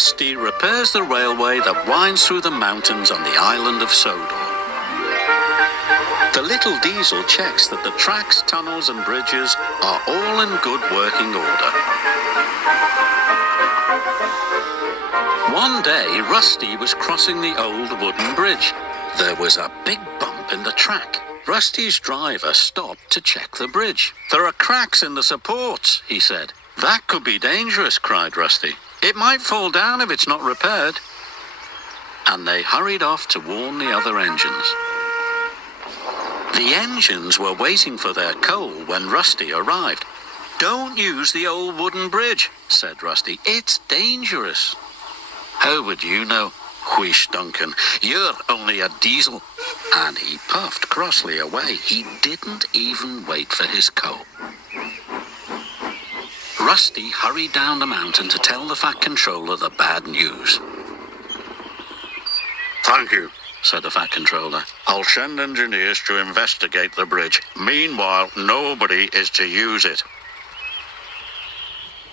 Rusty repairs the railway that winds through the mountains on the island of Sodor. The little diesel checks that the tracks, tunnels and bridges are all in good working order. One day, Rusty was crossing the old wooden bridge. There was a big bump in the track. Rusty's driver stopped to check the bridge. "There are cracks in the supports," he said. "That could be dangerous," cried Rusty. "It might fall down if it's not repaired." And they hurried off to warn the other engines. The engines were waiting for their coal when Rusty arrived. "Don't use the old wooden bridge," said Rusty. "It's dangerous." "How would you know?" wheezed Duncan. "You're only a diesel." And he puffed crossly away. He didn't even wait for his coal. Rusty hurried down the mountain to tell the Fat Controller the bad news. "Thank you," said the Fat Controller. "I'll send engineers to investigate the bridge. Meanwhile, nobody is to use it."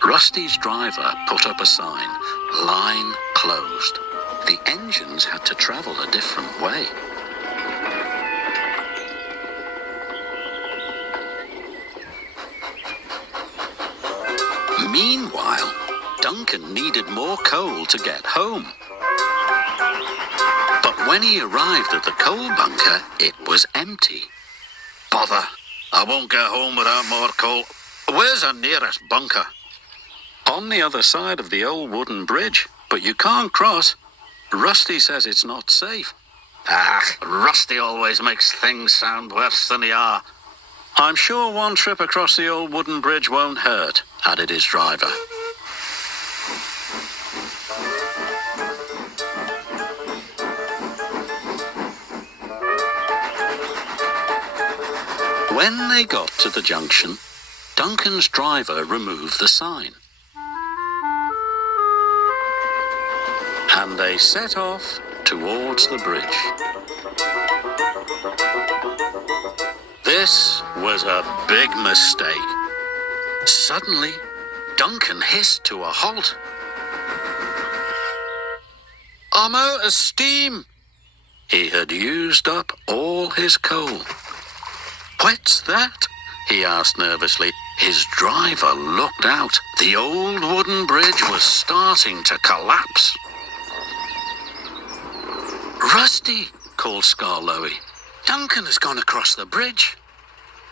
Rusty's driver put up a sign, "Line closed." The engines had to travel a different way. Meanwhile, Duncan needed more coal to get home. But when he arrived at the coal bunker, it was empty. "Bother, I won't get home without more coal. Where's the nearest bunker?" "On the other side of the old wooden bridge, but you can't cross. Rusty says it's not safe." Rusty always makes things sound worse than they are. "I'm sure one trip across the old wooden bridge won't hurt," added his driver. When they got to the junction, Duncan's driver removed the sign. And they set off towards the bridge. This was a big mistake. Suddenly, Duncan hissed to a halt. "I'm out of steam." He had used up all his coal. "What's that?" he asked nervously. His driver looked out. The old wooden bridge was starting to collapse. "Rusty," called Skarloey. "Duncan has gone across the bridge."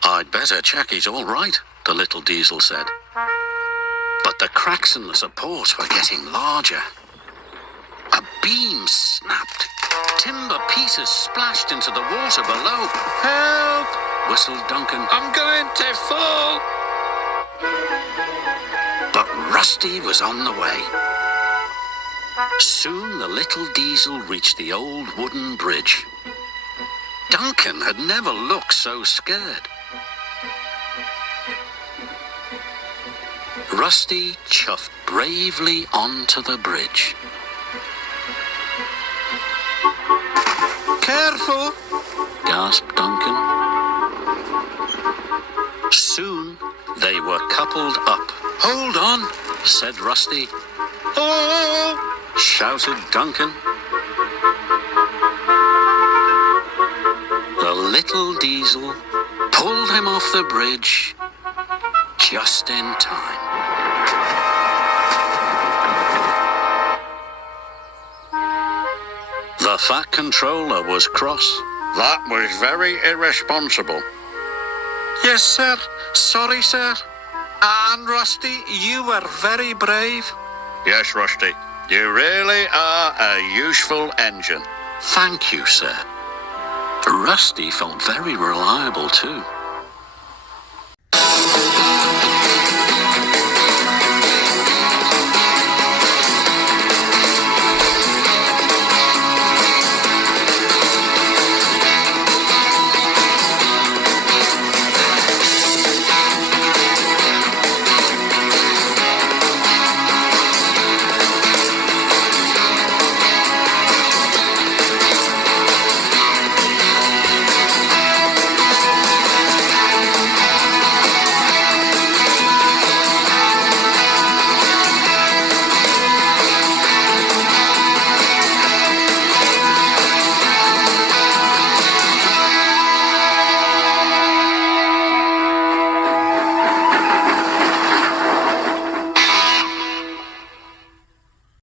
"I'd better check he's all right," the little diesel said. But the cracks in the supports were getting larger. A beam snapped. Timber pieces splashed into the water below. "Help!" whistled Duncan. "I'm going to fall." But Rusty was on the way. Soon the little diesel reached the old wooden bridge. Duncan had never looked so scared. Rusty chuffed bravely onto the bridge. "Careful!" gasped Duncan. Soon they were coupled up. "Hold on," said Rusty. "Oh!" shouted Duncan. The little diesel pulled him off the bridge just in time. The Fat Controller was cross. "That was very irresponsible." "Yes, sir. Sorry, sir. And Rusty, you were very brave." "Yes, Rusty. You really are a useful engine." "Thank you, sir." Rusty felt very reliable too.